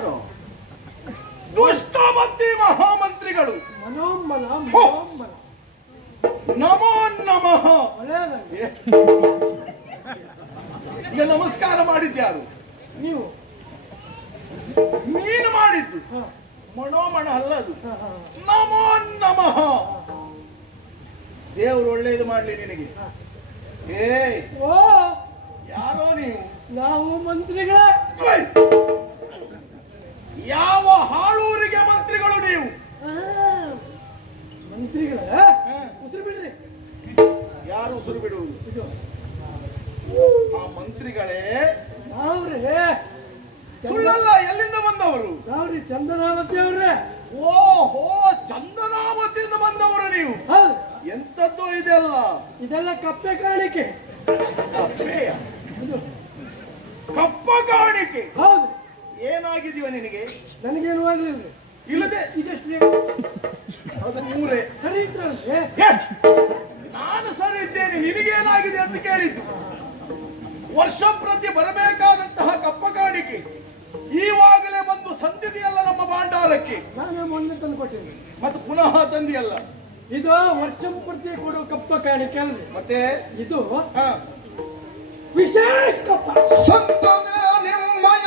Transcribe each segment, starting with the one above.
ಯಾರು? ಮಹಾಮಂತ್ರಿಗಳು. ಮನೋಮನ ನಮೋ ನಮಃ. ಈಗ ನಮಸ್ಕಾರ ಮಾಡಿದ್ಯಾರು ನೀವು. ನೀನು ಮಾಡಿದ್ದು. ಹಾ. ಮನೋಮಣ ಅಲ್ಲ ಅದು ಹಾ. ನಮೋ ನಮಃ. ದೇವ್ರು ಒಳ್ಳೇದು ಮಾಡ್ಲಿ ನಿನಗೆ. ಹಾ. ಏ ಓ. ಯಾರೋ ನೀವು? ನಾವು ಮಂತ್ರಿಗಳೇ. ಯಾವ ಹಾಳೂರಿಗೆ ಮಂತ್ರಿಗಳು ನೀವು? ಮಂತ್ರಿಗಳ. ಉಸಿರು ಬಿಡ್ರಿ. ಯಾರು ಉಸಿರು ಬಿಡುವುದು? ಆ ಮಂತ್ರಿಗಳೇ. ನಾವ್ರಿ. ಸುಳ್ಳಲ್ಲ ಎಲ್ಲಿಂದ ಬಂದವರು? ನಾವ್ರಿ ಚಂದನಾವತಿ ಅವ್ರೆ. ಓಹೋ ಚಂದನಾವತಿಯಿಂದ ಬಂದವರು ನೀವು. ಎಂತದ್ದು ಇದೆಲ್ಲ? ಇದೆಲ್ಲ ಕಪ್ಪೆ ಕಾಣಿಕೆ. ಕಪ್ಪೆಯ? ಕಪ್ಪ ಕಾಣಿಕೆ. ಹೌದು. ಏನಾಗಿದೆಯೋ ನಿನಗೆ? ನನಗೇನು ಆಗಲಿಲ್ಲ. ಇಲ್ಲದೆ ಇದೆಷ್ಟು ಅದು ಮೂರೇ. ಸರಿ ನಾನು ಸರಿ ಇದ್ದೇನೆ ನಿನಗೇನಾಗಿದೆ ಅಂತ ಕೇಳಿದ್ದು. ವರ್ಷ ಪ್ರತಿ ಬರಬೇಕಾದಂತಹ ಕಪ್ಪ ಕಾಣಿಕೆ. ಈವಾಗಲೇ ಬಂದು ಸಂದಿದೆಯಲ್ಲ ನಮ್ಮ ಭಾಂಡಾರಕ್ಕೆ. ನಾನೇ ಮೊನ್ನೆ ತಂದು ಕೊಟ್ಟಿದ್ದೆ. ಮತ್ತೆ ಪುನಃ ತಂದಿಯಲ್ಲ. ಇದು ವರ್ಷ ಪ್ರತಿ ಕೊಡೋ ಕಪ್ಪ ಕಾಣಿಕೆ ಅಲ್ರಿ. ಮತ್ತೆ? ಇದು ವಿಶೇಷ ಕಪ್ಪ. ಸಂತನ ನಿಮ್ಮಯ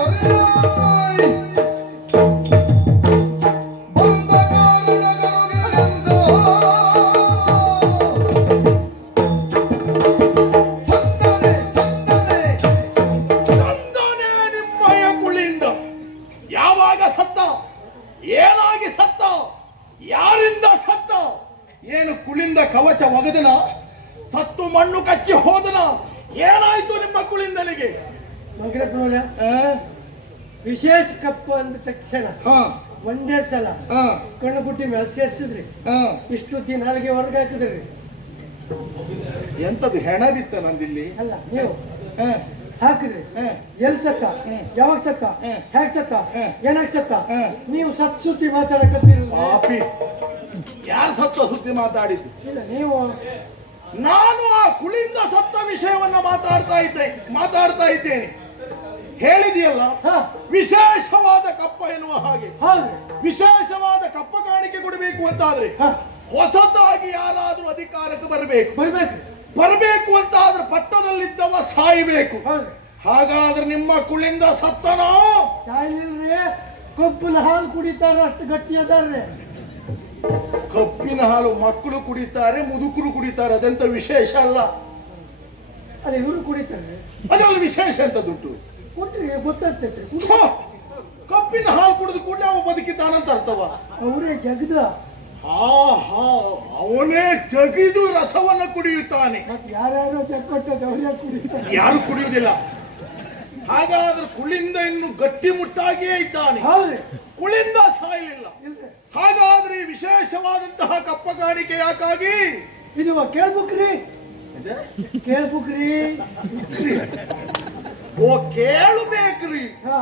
ಸಲ ಹಾ. ಕಣ್ಣು ಕುಟ್ಟಿ ಮೇಲೆ ಸೇರ್ಸಿದ್ರಿ. ಹಾ. ಇಷ್ಟು ದಿನ ಅಲ್ಲಿಗೆ ವರ್ಗ ಹಾಕಿದ್ರಿ. ಎಂತದ್ದು ಹೆಣ ಬಿತ್ತ ನಂದಿಲ್ಲಿ? ಅಲ್ಲ ನೀವು ಹಾಕ್ರಿ ಹಾಕಿದ್ರಿ. ಎಲ್ ಸತ್ತ. ಯಾವಾಗ ಸತ್ತ? ಹ್ಯಾಕ್ ಹೇಗ್ ಸತ್ತ? ಏನಾಗ ಸತ್ತ. ನೀವು ಸತ್ ಸುತ್ತಿ ಮಾತಾಡಕತ್ತೀರಿ ಪಾಪಿ. ಯಾರು ಸತ್ತ ಸುದ್ದಿ ಮಾತಾಡಿದ್ದು? ಇಲ್ಲ ನೀವು ನಾನು ಆ ಕುಳಿಂದ ಸತ್ತ ವಿಷಯವನ್ನ ಮಾತಾಡ್ತಾ ಇದ್ದೆ ಮಾತಾಡ್ತಾ ಇದ್ದೇನೆ. ಹೇಳಿದೆಯಲ್ಲ? ವಿಶೇಷವಾದ ಕಪ್ಪ ಎನ್ನುವ ಹಾಗೆ. ವಿಶೇಷವಾದ ಕಪ್ಪ ಕಾಣಿಕೆ ಕೊಡಬೇಕು ಅಂತ ಆದ್ರೆ ಹೊಸದಾಗಿ ಯಾರಾದ್ರೂ ಅಧಿಕಾರಕ್ಕೆ ಬರಬೇಕು. ಬರಬೇಕು. ಬರಬೇಕು ಅಂತ ಆದ್ರೆ ಪಟ್ಟದಲ್ಲಿದ್ದವ ಸಾಯಬೇಕು. ಹಾಗಾದ್ರೆ ನಿಮ್ಮ ಕುಳಿಂದ ಸತ್ತನೋ? ಸಾಯಿಲ್ರಿ ಕಬ್ಬಿನ ಹಾಲು ಕುಡಿತಾರೆ ಅಷ್ಟು ಗಟ್ಟಿ ಅದಾರ್ರಿ ಕಬ್ಬಿನ ಹಾಲು ಮಕ್ಕಳು ಕುಡಿತಾರೆ ಮುದುಕರು ಕುಡಿತಾರೆ ಅದೆಂತ ವಿಶೇಷ ಅಲ್ಲ? ಅಲ್ಲಿ ಇವರು ಕುಡಿತಾರೆ. ಅದರಲ್ಲಿ ವಿಶೇಷ ಅಂತ ದುಡ್ಡು ಗೊತ್ತಾಗ್ತೈತೆ. ಕಪ್ಪಿನ ಹಾಲು ಕುಡಿದು ಕೂಡಲೇ ಅವ ಬದುಕಿದ್ದಾನಂತ ಅರ್ಥವ? ಅವರೇ ಜಗದ. ಹಾ ಹಾ ಅವನೇ ಜಗಿದು ರಸವನ್ನ ಕುಡಿಯುತ್ತಾನೆ. ಯಾರ್ಯಾರು ಯಾರ್ಯಾರೋ ಚಕ್ಕಟ್ಟ ಅವರೇ ಕುಡಿತಾರೆ. ಯಾರು ಕುಡಿಯುವುದಿಲ್ಲ. ಹಾಗಾದ್ರೆ ಕುಳಿಂದ ಇನ್ನು ಗಟ್ಟಿ ಮುಟ್ಟಾಗಿಯೇ ಇದ್ದಾನೆ. ಹೌದ್ರಿ. ಕುಳಿಂದ ಸಾಯಲಿಲ್ಲ. ಇಲ್ರಿ. ಹಾಗಾದ್ರೆ ಈ ವಿಶೇಷವಾದಂತಹ ಕಪ್ಪಗಾಣಿಕೆ ಯಾಕಾಗಿ? ಇದು? ಕೇಳ್ಬುಕ್ರಿ. ಕೇಳ್ಬೇಕ್ರಿ. ಓ ಕೇಳಬೇಕ್ರಿ. ಹಾ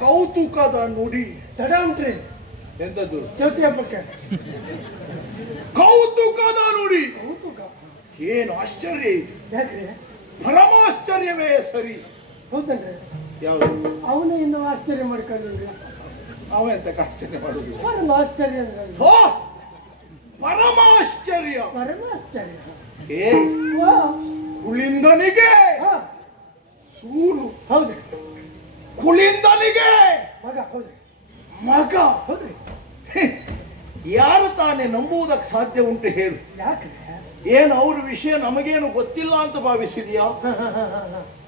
ಕೌತುಕದ ನುಡಿ. ತಡ ಉಂಟ್ರಿ. ಎಂತದ್ದು? ಚೌತಿ ಹಬ್ಬಕ್ಕೆ. ಕೌತುಕದ ನುಡಿ. ಕೌತುಕ. ಏನು ಆಶ್ಚರ್ಯ ಇದು? ಯಾಕ್ರಿ? ಪರಮಾಶ್ಚರ್ಯವೇ ಸರಿ. ಹೌದನ್ರಿ? ಯಾವುದು? ಅವನೇ ಇನ್ನು ಆಶ್ಚರ್ಯ ಮಾಡ್ಕೊಂಡ್ರಿ ಅವೆಂತ ಆಶ್ಚರ್ಯ ಮಾಡುದು? ಪರಮ ಆಶ್ಚರ್ಯ ಅಂದ್ರೆ ಥೋ! ಪರಮಾಶ್ಚರ್ಯ. ಪರಮ ಆಶ್ಚರ್ಯ ಏ? ವಾ, ಕುಳಿಂದನಿಗೆ ಹಾ, ಸೂರು ಹೌದ್ರಿ. ಕುಳಿಂದನಿಗೆ ಮಗ ಹೌದ್ರಿ. ಮಗ. ಹೌದ್ರಿ. ಯಾರು ತಾನೇ ನಂಬುವುದಕ್ಕೆ ಸಾಧ್ಯ ಉಂಟು ಹೇಳು. ಯಾಕೆ ಏನು ಅವ್ರ ವಿಷಯ ನಮಗೇನು ಗೊತ್ತಿಲ್ಲ ಅಂತ ಭಾವಿಸಿದೀಯಾ.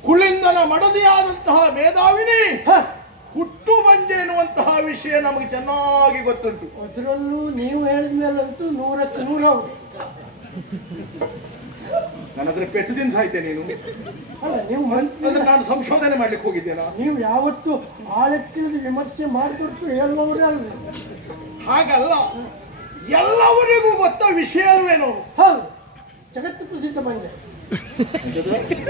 ಕುಳಿಂದನ ಮಡದಿಯಾದಂತಹ ಮೇಧಾವಿನಿ ಹುಟ್ಟು ಬಂಜೆ ಎನ್ನುವಂತಹ ವಿಷಯ ನಮಗೆ ಚೆನ್ನಾಗಿ ಗೊತ್ತುಂಟು. ಅದರಲ್ಲೂ ನೀವು ಹೇಳಿದ ಮೇಲಂತೂ ನೂರಕ್ಕೆ ನೂರ ಹೌದು. ನನ್ನ ಹತ್ರ ಪೆಟ್ಟು ದಿನ ಸಾಯ್ತೆ ನೀನು. ಅಲ್ಲ ನೀವು ಅಂದ್ರೆ ನಾನು ಸಂಶೋಧನೆ ಮಾಡ್ಲಿಕ್ಕೆ ಹೋಗಿದ್ದೇನಾ? ನೀವು ಯಾವತ್ತು ಆಳಕ್ಕೆ ವಿಮರ್ಶೆ ಮಾಡಿಕೊಟ್ಟು ಹೇಳುವವರೇ ಅಲ್ಲ ಹಾಗಲ್ಲ. ಎಲ್ಲವರಿಗೂ ಗೊತ್ತ ವಿಷಯವೇನು ಹೌದು. ಜಗತ್ತು ಪ್ರಸಿದ್ಧ ಬಂದೆ.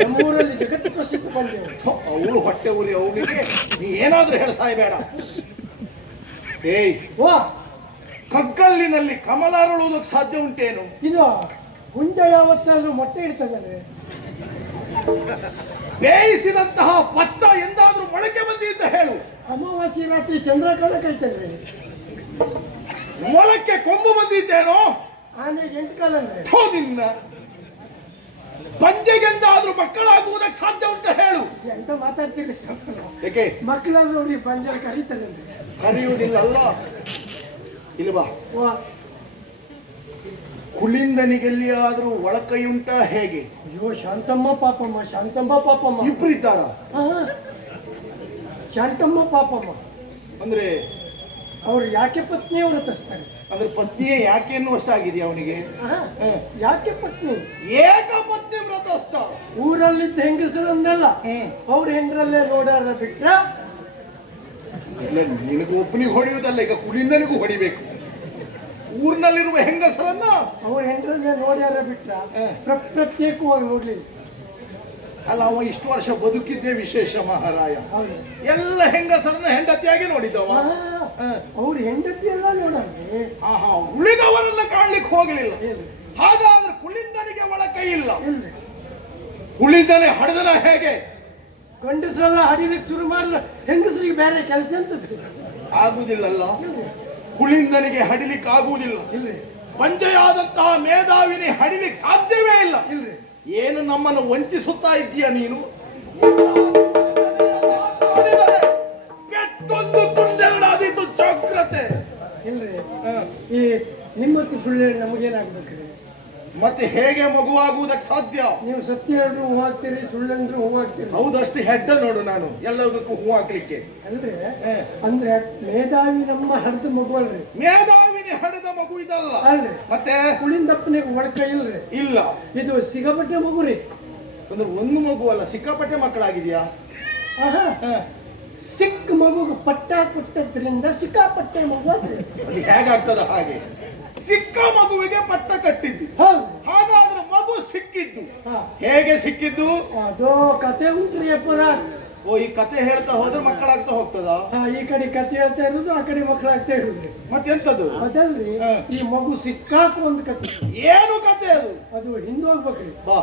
ನಮ್ಮೂರಲ್ಲಿ ಜಗತ್ತು ಪ್ರಸಿದ್ಧ ಬಂದೆ. ಅವಳು ಹೊಟ್ಟೆ ಉರಿ ಅವಳಿಗೆ. ನೀ ಏನಾದ್ರೂ ಹೇಳ ಸಾಯ್ಬೇಡ ಏಯ್ ಕಗ್ಗಲ್ಲಿನಲ್ಲಿ ಕಮಲ ಅರಳುವುದಕ್ಕೆ ಸಾಧ್ಯ ಉಂಟೇನು? ಇದು ಹುಂಜ ಯಾವತ್ತಾದ್ರೂ ಮೊಟ್ಟೆ ಇಡ್ತದಲ್ರಿ ಬೇಯಿಸಿದಂತಹ ಪತ್ತ ಎಂದಾದ್ರೂ ಮೊಳಕೆ ಬಂದಿದ್ದ ಹೇಳು. ಅಮಾವಾಸ್ಯ ರಾತ್ರಿ ಚಂದ್ರ ಕಾಣಕೈತಲ್ರಿ ಮೊಳಕೆ ಕೊಂಬು ಬಂದಿದ್ದೇನೋ ಆನೆ ಎಂಟು ಕಾಲ ಥೋ ನಿನ್ನ. ಪಂಜೆಗೆಂದಾದ್ರೂ ಮಕ್ಕಳಾಗುವುದಕ್ಕೆ ಸಾಧ್ಯ ಉಂಟು ಹೇಳು. ಎಂತ ಮಾತಾಡ್ತೀರಿ? ಏಕೆ? ಮಕ್ಕಳಾದ್ರೂ ಅವ್ರಿಗೆ ಪಂಜೆ ಕರೀತದೆ ಕರೆಯುವುದಿಲ್ಲ ಅಲ್ಲ. ಇಲ್ವಾ ವಾ ಕುಳಿಂದನಿಗೆಲ್ಲಿಯಾದ್ರೂ ಒಳಕೈ ಉಂಟ ಹೇಗೆ? ಅಯ್ಯೋ ಶಾಂತಮ್ಮ ಪಾಪಮ್ಮ ಶಾಂತಮ್ಮ ಪಾಪಮ್ಮ. ಇಬ್ರು ಇದ್ದಾರ ಶಾಂತಮ್ಮ ಪಾಪಮ್ಮ. ಅಂದ್ರೆ? ಅವ್ರು ಯಾಕೆ ಪತ್ನಿ ಅವ್ರ ತಸ್ತಾರೆ ಅಂದ್ರೆ ಪತ್ನಿಯೇ ಯಾಕೆ ಅನ್ನುವಷ್ಟಾಗಿದೆ ಅವನಿಗೆ? ಯಾಕೆ ಪತ್ನಿ? ಏಕ ಪತ್ನಿ ವ್ರತಸ್ಥ. ಊರಲ್ಲಿದ್ದ ಹೆಂಗಸರನ್ನೆಲ್ಲ. ಅವ್ರ ಹೆಂಗರಲ್ಲೇ ನೋಡಾರ ಬಿಟ್ರ? ಇಲ್ಲ ನಿನಗೂ ಒಬ್ಬನಿಗೆ ಹೊಡೆಯುವುದಲ್ಲ ಈಗ ಕುಲಿಂದನಿಗೂ ಹೊಡಿಬೇಕು. ಊರಿನಲ್ಲಿರುವ ಹೆಂಗಸರನ್ನ ಅವ್ರ ಹೆಂಗಸ ನೋಡ್ಯಾರ. ಪ್ರ- ಪ್ರತ್ಯೇಕವಾಗಿ ನೋಡ್ಲಿಲ್ಲ ಅಲ್ಲ ಅವ ಇಷ್ಟು ವರ್ಷ ಬದುಕಿದ್ದೆ ವಿಶೇಷ ಮಹಾರಾಯ. ಎಲ್ಲ ಹೆಂಗಸರನ್ನ ಹೆಂಡತಿಯಾಗಿ ನೋಡಿದ್ದವ. ಅವ್ರ ಹೆಂಡತಿ ಎಲ್ಲ ನೋಡಲ್ರಿ ಆಹಾ ಉಳಿದವರನ್ನ ಕಾಣ್ಲಿಕ್ಕೆ ಹೋಗಲಿಲ್ಲ. ಹಾಗಾದ್ರೆ ಕುಳಿಂದನಿಗೆ ಒಳಕೈ ಇಲ್ಲ. ಇಲ್ರಿ ಕುಳಿಂದನೆ ಹಡದನ ಹೇಗೆ? ಗಂಡಸರೆಲ್ಲ ಹಡಿಲಿಕ್ಕೆ ಶುರು ಮಾಡಿದ್ರೆ ಹೆಂಗಸರಿಗೆ ಬೇರೆ ಕೆಲಸ ಅಂತ ಆಗುವುದಿಲ್ಲಲ್ಲ ಕುಳಿಂದನಿಗೆ ಹಡಿಲಿಕ್ಕೆ ಆಗುವುದಿಲ್ಲ. ಪಂಜೆಯಾದಂತಹ ಮೇಧಾವಿನಿ ಹಡಿಲಿಕ್ಕೆ ಸಾಧ್ಯವೇ ಇಲ್ಲ. ಏನು ನಮ್ಮನ್ನು ವಂಚಿಸುತ್ತಾ ಇದ್ದೀಯ ನೀನು? ಕೆಟ್ಟೊಂದು ತುಂಡೆಗಳಾದೀತು ಜಾಗ್ರತೆ ಇಲ್ರಿ. ಈ ನಿಮ್ಮತ್ತು ಸುಳ್ಳು ನಮಗೇನಾಗ್ಬೇಕು ನಮಗೇನಾಗ್ಬೇಕ್ರಿ? ಮತ್ತೆ ಹೇಗೆ ಮಗುವಾಗುವುದಕ್ಕೆ ಸಾಧ್ಯ? ನೀವು ಸತ್ಯ ಹೇಳಿದ್ರು ಹೂ ಹಾಕ್ತೀರಿ ಸುಳ್ಳಂದ್ರು ಹೂ ಹಾಕ್ತೀರಿ ಹೌದಷ್ಟು ಹೆಡ್ಡ ನೋಡು ನಾನು ಎಲ್ಲದಕ್ಕೂ ಹೂ ಹಾಕ್ಲಿಕ್ಕೆ. ಅಲ್ರಿ ಹ. ಅಂದ್ರೆ ಮೇಧಾವಿ ನಮ್ಮ ಹರಿದ ಮಗು ಅಲ್ರಿ. ಮೇಧಾವಿನಿ ಹರಿದ ಮಗು ಇದಲ್ಲ. ಅಲ್ರಿ. ಮತ್ತೆ? ಕುಳಿಂದಪ್ಪನಿಗೆ ಒಳಕ ಇಲ್ರಿ. ಇಲ್ಲ. ಇದು ಸಿಗಬಟ್ಟೆ ಮಗು ರೀ. ಅಂದ್ರೆ ಒಂದು ಮಗು ಅಲ್ಲ ಸಿಕ್ಕಾಪಟ್ಟೆ ಮಕ್ಕಳಾಗಿದೆಯಾ? ಆಹಾ. ಹ. ಸಿಕ್ಕ ಮಗುಗೆ ಪಟ್ಟ ಕೊಟ್ಟದ್ರಿಂದ ಸಿಕ್ಕಾಪಟ್ಟೆ ಮಗು ಅದ್ರಿ ಅದು ಹೇಗಾಗ್ತದ ಹಾಗೆ? ಸಿಕ್ಕ ಮಗುವಿಗೆ ಪಟ್ಟ ಕಟ್ಟಿದ್ದು. ಹಾಗಾದ್ರೆ ಮಗು ಸಿಕ್ಕಿದ್ದು. ಹೇಗೆ ಸಿಕ್ಕಿದ್ದು? ಅದು ಕತೆ ಉಂಟ್ರಿ ಅಪ್ಪರ. ಓ ಈ ಕತೆ ಹೇಳ್ತಾ ಹೋದ್ರೆ ಮಕ್ಕಳಾಗ್ತಾ ಹೋಗ್ತದ? ಈ ಕಡೆ ಕತೆ ಹೇಳ್ತಾ ಇರೋದು ಆ ಕಡೆ ಮಕ್ಕಳಾಗ್ತಾ ಇರೋದ್ರಿ ಮತ್ತೆಂತದ್ದು? ಅದಲ್ರಿ. ಈ ಮಗು ಸಿಕ್ಕಾಕು ಒಂದು ಕತೆ. ಏನು ಕತೆ ಅದು? ಅದು ಹಿಂದೆ ಹೋಗ್ಬೇಕ್ರಿ. ಬಾ.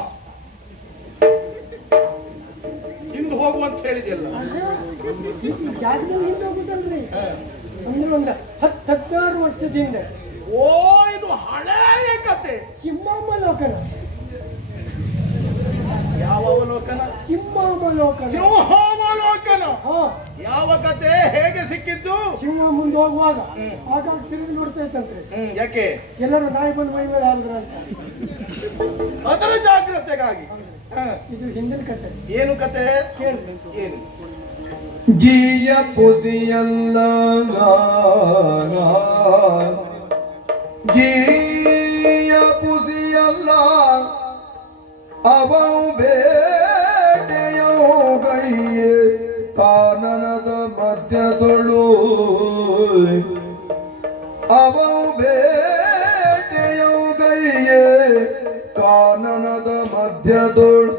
ಹಿಂದೆ ಹೋಗು ಅಂತ ಹೇಳಿದೆಯಲ್ಲ. ಈ ಜಾಗದಲ್ಲಿ ಹಿಂದೆ ಹೋಗುದಲ್ರಿ ಅಂದ್ರೆ ಒಂದು ಹತ್ತು ಹತ್ತಾರು ವರ್ಷದಿಂದ ಓ ಇದು ಹಳೆಯ ಕತೆ. ಸಿಂಹಾವಲೋಕನ ಯಾವ ಅವಲೋಕನ? ಸಿಂಹಾವಲೋಕನ ಸಿಂಹಾವಲೋಕನ ಹಾ. ಯಾವ ಕತೆ ಹೇಗೆ ಸಿಕ್ಕಿದ್ದು? ಸಿಂಹ ಮುಂದೆ ಹೋಗುವಾಗ ಆಗಾಗ ತಿರುಗಿ ನೋಡ್ತಾ ಇತ್ತಂತೆ. ಹ್ಮ್ ಯಾಕೆ? ಎಲ್ಲರೂ ನಾಯಿ ಬಂದು ಮೈ ಮೇಲೆ ಹಾಲ್ದ್ರ ಅಂತ. ಅದರ ಜಾಗ್ರತೆಗಾಗಿ. ಹ. ಇದು ಹಿಂದಿನ ಕತೆ. ಏನು ಕತೆ? ಕೇಳ್ರಿ ಏನು? ಜಿಯ ಪುದಿಯಲ್ಲ ಜಿಯ ಪುದಿಯಲ್ಲ ಅವ ಬೇಟೆಯೋ ಗೈಯೆ ಕಾನನದ ಮಧ್ಯದೊಳು ಅವ ಬೇಟೆಯೋ ಗೈಯೆ ಕಾನನದ ಮಧ್ಯದೊಳು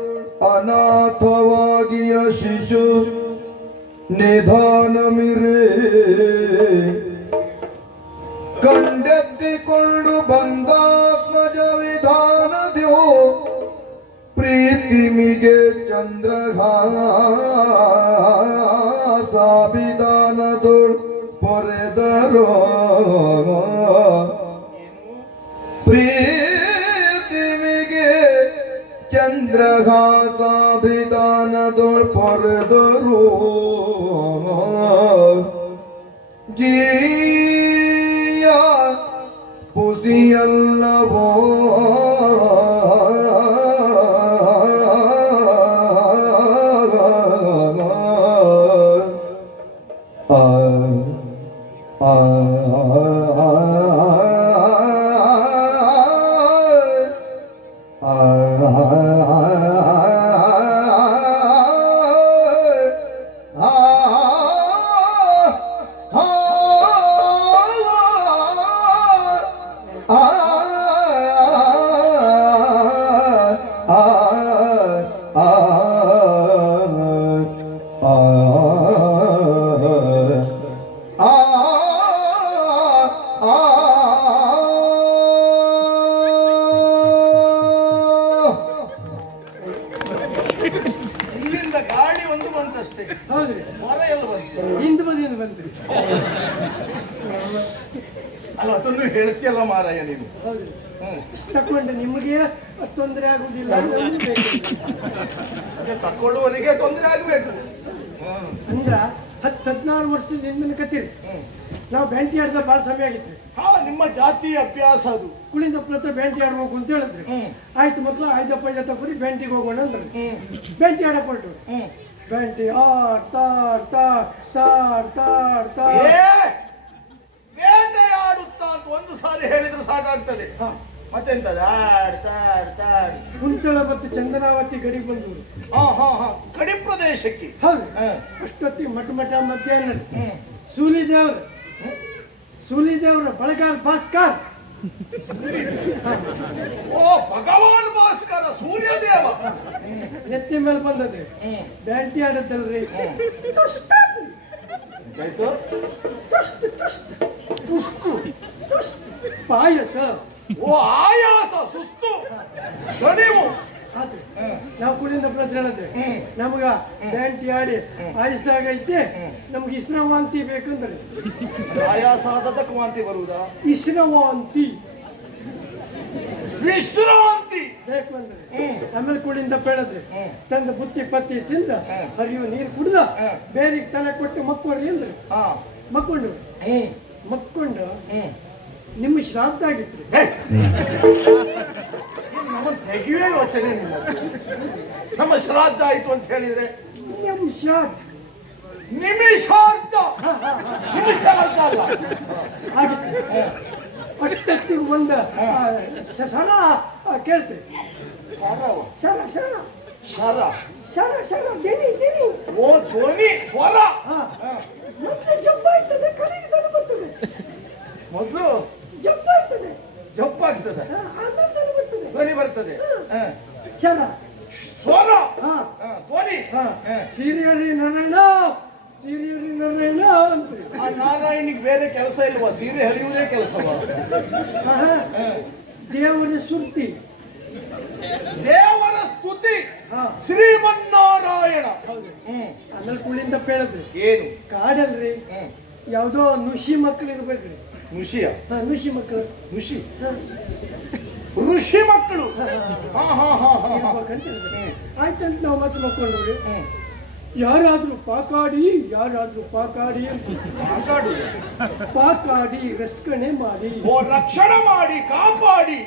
ಅನಾಥವಾಗಿಯ ಶಿಶು ನಿಧಾನಮಿರೇ ಕಂಡೆತ್ತಿಕೊಂಡು ಬಂದಾತ್ಮಜ ವಿಧಾನದ್ಯೋ ಪ್ರೀತಿಮಿಗೆ ಚಂದ್ರಘಾಸಾಭಿಧಾನದೊಳ್ ಪೊರೆದರೋ. ಪ್ರೀತಿಮಿಗೆ ಚಂದ್ರಘಾಸಾಭಿಧಾನದೊಳ್ ಪೊರೆದರು. ಜೀಯ দিয়ন্ন ಹೊರ ಎಲ್ಲ ಬಂತು ಹಿಂದ್ ಬದಿಯಿಂದ ಬಂತು ಅಲ್ಲ ಅದನ್ನು ಹೇಳ್ತಿಯಲ್ಲ ಮಾರಾಯ ನೀನು. ಹ್ಮ್. ತಕೊಂಡೆ ನಿಮಗೆ ತೊಂದರೆ ಆಗುದಿಲ್ಲ ನಮ್ಗೆ ಬೇಕು. ಅದೇ ತಕೊಳ್ಳುವವರಿಗೆ ತೊಂದರೆ ಆಗ್ಬೇಕು. ಹ್ಮ್. ಅಂದ್ರ ಹತ್ತು ಹದಿನಾರು ವರ್ಷದಿಂದ ಹಿಂದಿನ ಕತ್ತೀರಿ. ಹ್ಮ್. ನಾವು ಬ್ಯಾಂಟಿ ಆಡಿದ ಭಾಳ ಸಮಯ ಆಗಿತ್ತು. ಹಾ ನಿಮ್ಮ ಜಾತಿ ಅಭ್ಯಾಸ ಅದು. ಕುಳಿಂದ ಹತ್ರ ಬ್ಯಾಂಟಿ ಆಡ್ಬೇಕು ಅಂತ ಹೇಳಿದ್ರಿ. ಹ್ಮ್. ಆಯ್ತು ಮಕ್ಳು ಐದಪ್ಪ ಐದ ತಪ್ಪರಿ ಬ್ಯಾಂಟಿಗೆ ಹೋಗೋಣ ಅಂದ್ರೆ. ಹ್ಮ್. ಬ್ಯಾಂಟಿ ಆಡಕ್ ಹೊರಟು. ಹ್ಮ್. ಬ್ಯಾಂಟಿ ಆಡ್ತಾ ಆಡ್ತಾ ಆಡ್ತಾ ಆಡ್ತಾ ಬೇಟೆ ಬೇಟೆಯಾಡುತ್ತಾ ಅಂತ ಒಂದು ಸಾರಿ ಹೇಳಿದ್ರು ಸಾಕಾಗ್ತದೆ. ಮತ್ತೆಂತದ? ಆಡ್ತಾ ಆಡ್ತಾ ಆಡ್ ಕುಂತಳ ಮತ್ತು ಚಂದನಾವತಿ ಗಡಿ ಬಂದವರು ಹಾ ಹಾ ಹಾ. ಗಡಿ ಪ್ರದೇಶಕ್ಕೆ. ಹೌದು. ಅಷ್ಟೊತ್ತಿ ಮಠ ಮಠ ಮಧ್ಯಾಹ್ನ ಸೂಲಿ ದೇವ್ರ ಸೂಲಿ ದೇವ್ರ ಬಳಗಾರ್ ಭಾಸ್ಕರ್. ಓ ಭಗವಾನ್ ಭಾಸ್ಕರ ಸೂರ್ಯದೇವ. ನೆತ್ತಿ ಮೇಲೆ ಬಂದದೆ. ಬ್ಯಾಂಟಿ ಆಡತ್ತಲ್ರಿ. ತುಷ್ಟ ಆಯ್ತು ತುಷ್ಟ ತುಷ್ಟ ತುಸ್ಕು. ತುಷ್ಟ ಪಾಯಸ. ಓ ಆಯಾಸ ಸುಸ್ತು. ದಣಿವು ಆತ್ರಿ. ನಾವು ಕುಡಿಯಿಂದ ಪ್ರತಿ ಹೇಳಿದ್ರೆ ಹ್ಮ್. ನಮ್ಗ ಬ್ಯಾಂಟಿ ಆಡಿ ಆಯುಷ ಆಗೈತೆ ನಮ್ಗೆ ಇಸ್ರವಾಂತಿ ಬೇಕಂದ್ರೆ. ಆಯಾಸ ಆದದಕ್ಕೆ ವಾಂತಿ ಬರುವುದಾ? ಇಸ್ರವಾಂತಿ ವಿಶ್ರಾಂತಿ ಬೇಕು ಅಂದ್ರೆ. ಆಮೇಲೆ ಕುಡಿಯಿಂದ ಬೆಳೆದ್ರಿ. ತಂದ ಬುತ್ತಿ ಪತ್ತಿ ತಿಂದ. ಹರಿಯುವ ನೀರು ಕುಡ್ದ ಬೇರೆ ಬೇರಿಗೆ ತಲೆ ಕೊಟ್ಟು ಮಕ್ಕಳು ಅಂದ್ರೆ. ಮಕ್ಕೊಂಡು ಮಕ್ಕೊಂಡು ನಿಮ್ಮ ಶ್ರಾದ್ದ ಆಗಿತ್ರಿ. ಹೇ! ನಮ್ಮನ್ನು ತೆಗೆಯುವ ಯೋಚನೆ ನಿಮ್ಮದು ನಮ್ಮ ಶ್ರಾದ್ದ ಆಯ್ತು ಅಂತ ಹೇಳಿದ್ರೆ ನಮ್ಮ ಶ್ರಾದ್ದ. ನಿಮಿಷಾರ್ಧ ನಿಮಿಷಾರ್ಧ ಅಲ್ಲ. ಅಷ್ಟೊತ್ತಿಗೆ ಒಂದು ಸರ ಕೇಳ್ತ್ರಿ ಸ್ವರವ ಸರ ಸರ ಶರ. ಸರ ಸರ ದೇನಿ ದೇನಿ ಓ ಧ್ವನಿ ಸ್ವರ. ಮೊದಲು ಜಂಪ್ ಆಯ್ತದೆ ಕರೆಗೆ ತಲೆ ಬರ್ತದೆ. ಮೊದಲು ಜಂಪ್ ಆಯ್ತದೆ. ಜಬ್ಬ ಆಗ್ತದೆ. ಆಮೇಲೆ ತಲೆ ಬರ್ತದೆ. ಧ್ವನಿ ಬರ್ತದೆ. ಶರ ಅಂತ ಆ ನಾರಾಯಣಿಗೆ ಬೇರೆ ಕೆಲಸ ಇಲ್ವಾ? ಸೀರೆ ಹರಿಯುವುದೇ ಕೆಲಸ ದೇವರ ಸುರ್ತಿ ದೇವರ ಸ್ತುತಿ. ಶ್ರೀಮನ್ನಾರಾಯಣ. ಅದ್ರಲ್ಲಿ ಕುಳಿಂದ ಪೇಳದ್ರಿ. ಏನು? ಕಾಡಲ್ರಿ. ಯಾವುದೋ ನುಷಿ ಮಕ್ಳು ಇರ್ಬೇಕ್ರಿ ನುಷಿಯ ನುಷಿ ಮಕ್ಕಳು ನುಷಿ? ಋಷಿ ಮಕ್ಕಳು. ಹಾ, ಹಾ, ಹಾ. ಆಯ್ತಂತ ನಾವು ಮತ್ತೆ ಮಕ್ಕಳು. ಯಾರಾದ್ರೂ ಪಾಕಾಡಿ ಯಾರಾದ್ರೂ ಪಾಕಾಡಿ ಅಂತ. ಪಾಕಾಡಿ. ರಕ್ಷಣೆ ಮಾಡಿ. ಓ ರಕ್ಷಣೆ ಮಾಡಿ ಕಾಪಾಡಿ.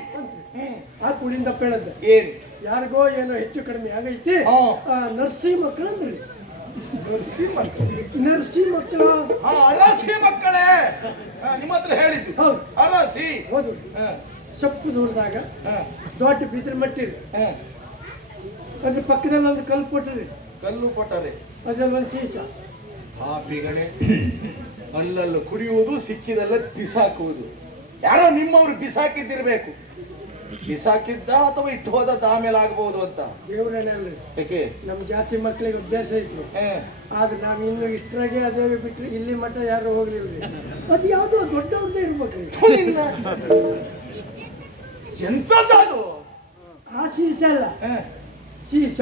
ಆ ಕುಳಿಂದ ಬೆಳೆದ. ಏನು? ಯಾರಿಗೋ ಏನೋ ಹೆಚ್ಚು ಕಡಿಮೆ ಆಗೈತಿ. ನರ್ಸಿ ಮಕ್ಕಳು ಅಂದ್ರಿ ನರ್ಸಿ ಮಕ್ಕಳು. ನರ್ಸಿ ಮಕ್ಕಳ. ಅರಸಿ ಮಕ್ಕಳೇ. ನಿಮ್ಮ ಹತ್ರ ಹೇಳಿದ್ದು. ಅರಸಿ. ಹೌದು. ಹಾ, ಸೊಪ್ಪು ದೂರದಾಗ ಹಾ, ದೊಡ್ಡ ಬಿದ್ರ ಮಟ್ಟಿ ಹಾ. ಅದ್ರ ಪಕ್ಕದಲ್ಲಿ ಒಂದು ಕಲ್ಲು ಕೊಟ್ಟರಿ ಕಲ್ಲು ಕೊಟ್ಟರೆ. ಅದ್ರಲ್ಲಿ ಒಂದು ಸೀಸ ಬಿಗಣೆ ಅಲ್ಲಲ್ಲಿ ಕುಡಿಯುವುದು ಸಿಕ್ಕಿದಲ್ಲ ಬಿಸಾಕುವುದು. ಯಾರೋ ನಿಮ್ಮವರು ಬಿಸಾಕಿದ್ದಿರಬೇಕು. ಬಿಸಾಕಿದ್ದ ಅಥವಾ ಇಟ್ಟು ಹೋದದ್ದು ಆಮೇಲೆ ಆಗ್ಬಹುದು ಅಂತ. ದೇವ್ರಣ್ಣ ಅಲ್ರಿ. ಯಾಕೆ ನಮ್ಮ ಜಾತಿ ಮಕ್ಕಳಿಗೆ ಅಭ್ಯಾಸ ಇತ್ತು. ಆದ್ರೆ ನಾವು ಇನ್ನು ಇಷ್ಟರಾಗೆ ಅದೇ ಬಿಟ್ಟರೆ ಇಲ್ಲಿ ಮಠ ಯಾರು ಹೋಗ್ಲಿಲ್ಲ ಅದು ಯಾವುದೋ ದೊಡ್ಡವ್ರದ್ದೇ ಇರ್ಬೇಕ್ರಿ. ಎಂತದ್ದು ಆ ಶೀಶ ಅಲ್ಲ. ಶೀಶ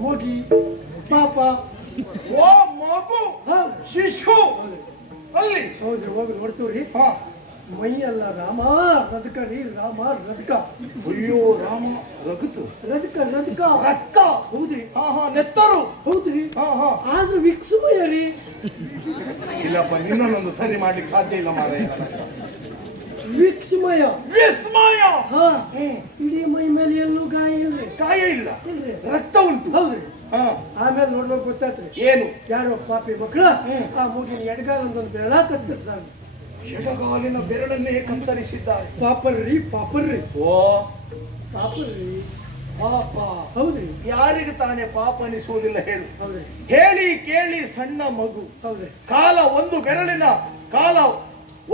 ಮೋಗಿ ಪಾಪ. ಓ ಮಗು ಶಿಶು. ಅಲ್ಲಿ. ಹೌದ್ರಿ ಹೋಗಿ ನೋಡ್ತೀವ್ರಿ ಮೈ ಮೈಯೆಲ್ಲ ರಾಮ ರದಕ ರೀ ರಾಮ ರದಕ ಅಯ್ಯೋ ರಾಮ ರಗತು ರದಕ ರದಕ ರಕ್ತ ಹೌದ್ರಿ. ಹಾ ಹಾ ನೆತ್ತರು. ಹೌದ್ರಿ. ಹಾ ಹಾ. ಆದ್ರೂ ವಿಕ್ಸಮಯ ರೀ. ಇಲ್ಲಪ್ಪ ನಿನ್ನೊಂದು ಸರಿ ಮಾಡ್ಲಿಕ್ಕೆ ಸಾಧ್ಯ ಇಲ್ಲ ಮಾರಾಯ. ಹತ್ರ. ವಿಸ್ಮಯ! ಹಾ ಇಡೀ ಮೈ ಮೇಲೆ ಎಲ್ಲೂ ಗಾಯ ಇಲ್ರಿ? ಗಾಯ ಇಲ್ಲ. ಇಲ್ರಿ? ರಕ್ತ ಉಂಟು. ಹೌದ್ರಿ? ಹಾ. ಆಮೇಲೆ ನೋಡ್ಬೇಕು ಗೊತ್ತಾತ್ರಿ? ಏನು? ಯಾರೋ ಪಾಪಿ ಮಕ್ಕಳ ಆ ಮೂಗಿನ ಎಡಗಾಲ ಒಂದೊಂದು ಬೆಳ ಕತ್ತರಿಸಾಗ ಎಡಗಾಲಿನ ಬೆರಳನ್ನೇ ಕತ್ತರಿಸಿದ್ದಾರೆ. ಪಾಪರ್ರಿ ಪಾಪರ್ರಿ. ಓ. ಪಾಪರ್ರಿ. ಪಾಪ. ಹೌದ್ರಿ? ಯಾರಿಗೆ ತಾನೇ ಪಾಪ ಅನಿಸುವುದಿಲ್ಲ ಹೇಳು. ಹೌದ್ರಿ. ಹೇಳಿ ಕೇಳಿ ಸಣ್ಣ ಮಗು. ಹೌದ್ರಿ. ಕಾಲ ಒಂದು ಬೆರಳಿನ ಕಾಲ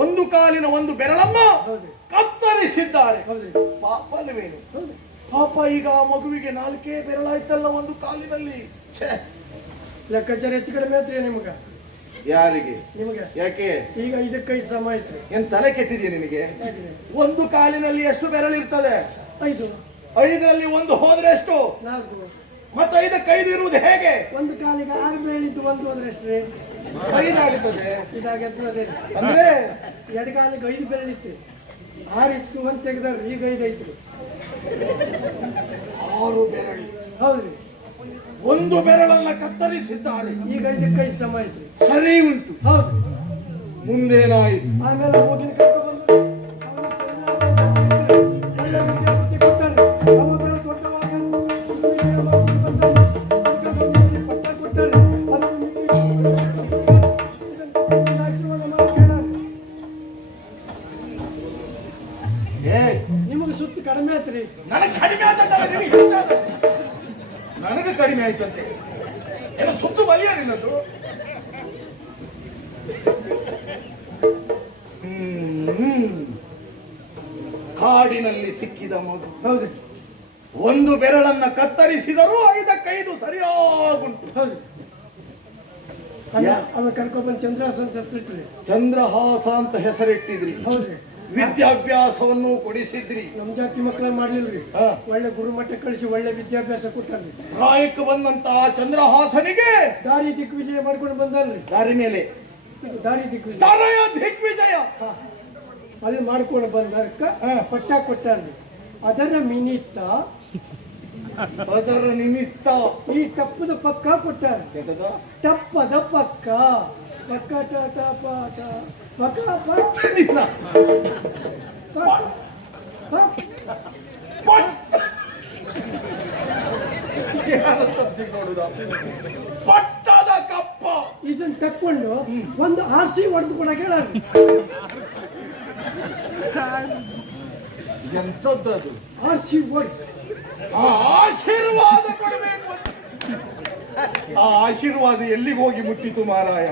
ಒಂದು ಕಾಲಿನ ಒಂದು ಬೆರಳನ್ನ ಕತ್ತರಿಸಿದ್ದಾರೆ. ಪಾಪ ಅಲ್ವೇನು? ಪಾಪ ಈಗ ಆ ಮಗುವಿಗೆ ನಾಲ್ಕೇ ಬೆರಳಾಯ್ತಲ್ಲ ಒಂದು ಕಾಲಿನಲ್ಲಿ. ಛೇ. ಲೆಕ್ಕಾಚಾರ ಹೆಚ್ಚು ಕಡಿಮೆ ಆಯ್ತು ನಿಮ್ಗ. ಯಾರಿಗೆ? ನಿಮ್ಗೆ. ಯಾಕೆ? ಈಗ ಇದಕ್ಕೈದು ಸಮ ಐತ್ರಿ ಏನ್ ತಲೆ ಕೆತ್ತಿದ್ಯ ನಿನಗೆ? ಒಂದು ಕಾಲಿನಲ್ಲಿ ಎಷ್ಟು ಬೆರಳಿರ್ತದೆ ಐದು. ಐದರಲ್ಲಿ ಒಂದು ಹೋದ್ರೆ ಎಷ್ಟು? ನಾಲ್ಕು. ಮತ್ತೆ ಐದಕ್ಕೈದು ಇರುವುದು ಹೇಗೆ? ಒಂದು ಕಾಲಿಗೆ ಆರು ಬೆರಳಿದ್ದು ಒಂದು ಹೋದ್ರೆ ಎಷ್ಟ್ರಿ ಐದಾಗುತ್ತದೆ ಇದಾಗಿರ್ತದೆ. ಅಂದ್ರೆ ಎಡಗಾಲಿಗೆ ಐದು ಬೆರಳಿತ್ತು. ಆರು ಇತ್ತು ಅಂತ ತೆಗೆದ್ರೆ ಈಗ ಐದು ಐತ್ರಿ ಆರು ಬೆರಳು. ಹೌದ್ರಿ. ಒಂದು ಬೆರಳನ್ನ ಕತ್ತರಿಸಿದ್ದಾರೆ. ಈಗ ಇದಕ್ಕೈದು ಸಮ ಐತ್ರಿ ಸರಿ ಉಂಟು. ಹೌದು. ಮುಂದೇನಾಯಿತು? ಆಮೇಲೆ ಹೋಗಿನ ಕರ್ಕೊಂಡ್ಬಂದು ನಿಮಗೆ ಸುತ್ತು ಕಡಿಮೆ ಆಯ್ತ್ರಿ. ನನಗೆ ಕಡಿಮೆ ಆಯ್ತಂತ ನಿನಗೆ ಕಡಿಮೆ ಆಯ್ತಂತೆ. ಏನೋ ಸುತ್ತು ಬಲಿಯ ನಿನ್ನದು. ಕಾಡಿನಲ್ಲಿ ಸಿಕ್ಕಿದ ಮಗು. ಹೌದು. ಒಂದು ಬೆರಳನ್ನ ಕತ್ತರಿಸಿದರೂ ಐದಕ್ಕೈದು ಸರಿಯಾಗುಂಟು. ಹೌದು. ಅವ ಕರ್ಕೊಬಂದು ಚಂದ್ರಹಾಸ ಅಂತ ಹೆಸರಿಟ್ರಿ. ಚಂದ್ರಹಾಸ ಅಂತ ಹೆಸರಿಟ್ಟಿದ್ರಿ. ಹೌದ್ರಿ ವಿದ್ಯಾಭ್ಯಾಸವನ್ನು ಕೊಡಿಸಿದ್ರಿ. ನಮ್ಮ ಜಾತಿ ಮಕ್ಕಳ ಮಾಡ್ಲಿಲ್ರಿ. ಹಾ. ಒಳ್ಳೆ ಗುರುಮಠ ಕಳಿಸಿ ಒಳ್ಳೆ ವಿದ್ಯಾಭ್ಯಾಸ ಕೊಟ್ಟಾರ್ರಿ. ಪ್ರಾಯಕ್ಕೆ ಬಂದಂತಹ ಚಂದ್ರಹಾಸನಿಗೆ ದಾರಿ ದಿಗ್ವಿಜಯ ಮಾಡ್ಕೊಂಡು ಬಂದಲ್ರಿ ದಾರಿ ಮೇಲೆ. ಇದು ದಾರಿ ದಿಗ್ವಿಜಯ. ತರಯ ದಿಗ್ವಿಜಯ. ಅದು ಮಾಡ್ಕೊಂಡು ಬಂದಕ್ಕ ಹಾ. ಪಟ್ಟ ಕೊಟ್ಟಾರ್ರಿ. ಅದರ ಮಿನಿತ್ತ ಅದರ ನಿಮಿತ್ತ. ಈ ಟಪ್ಪದ ಪಕ್ಕ ಕೊಟ್ಟಾರ? ಟಪ್ಪದ ಪಕ್ಕ. ಪಕ್ಕ ಟ ಪಾಟ ಪಕ್ಕ ಪ. ನಿನ್ನ ಪ ಪ ಪಟ್ಟ ಯಾರ ತಪ್ಪಿಗೆ ನೋಡುದ? ಪಟ್ಟದ ಕಪ್ಪ. ಇದನ್ನ ತಕ್ಕೊಂಡು ಒಂದು ಆರ್ಸಿ ಹೊಡೆದು ಕೂಡ ಹೇಳಾರ್ರಿ ಆರ್ ಆರ್ಸಿ ಹೊಡೆದು. ಆಶೀರ್ವಾದ ಕೊಡಬೇಕು ಆ ಆಶೀರ್ವಾದ ಎಲ್ಲಿಗೆ ಹೋಗಿ ಮುಟ್ಟಿತು ಮಾರಾಯ?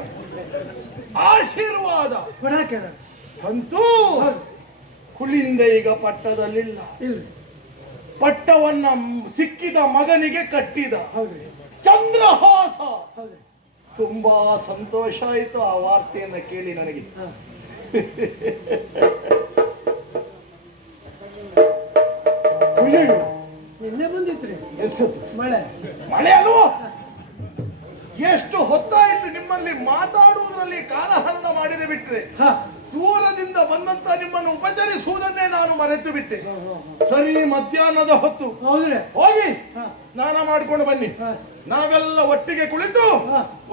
ಆಶೀರ್ವಾದ. ಅಂತೂ ಕುಳಿಂದ ಈಗ ಪಟ್ಟದಲ್ಲಿಲ್ಲ. ಪಟ್ಟವನ್ನ ಸಿಕ್ಕಿದ ಮಗನಿಗೆ ಕಟ್ಟಿದ. ಚಂದ್ರಹಾಸ. ತುಂಬಾ ಸಂತೋಷ ಆಯಿತು ಆ ವಾರ್ತೆಯನ್ನ ಕೇಳಿ ನನಗೆ. ಹಾ. ನಿನ್ನೆ ಬಂದಿತ್ರಿ? ಮಳೆ? ಮಳೆ ಅಲ್ವೋ? ಎಷ್ಟು ಹೊತ್ತಾಯಿತು ನಿಮ್ಮಲ್ಲಿ ಮಾತಾಡುವುದರಲ್ಲಿ ಕಾಲಹರಣ ಮಾಡಿದೆ ಬಿಟ್ರೆ. ದೂರದಿಂದ ಬಂದಂತ ನಿಮ್ಮನ್ನು ಉಪಚರಿಸುವುದನ್ನೇ ನಾನು ಮರೆತು ಬಿಟ್ಟೆ. ಸರಿ ಮಧ್ಯಾಹ್ನದ ಹೊತ್ತು. ಹೋಗಿ. ಸ್ನಾನ ಮಾಡ್ಕೊಂಡು ಬನ್ನಿ. ನಾವೆಲ್ಲ ಒಟ್ಟಿಗೆ ಕುಳಿತು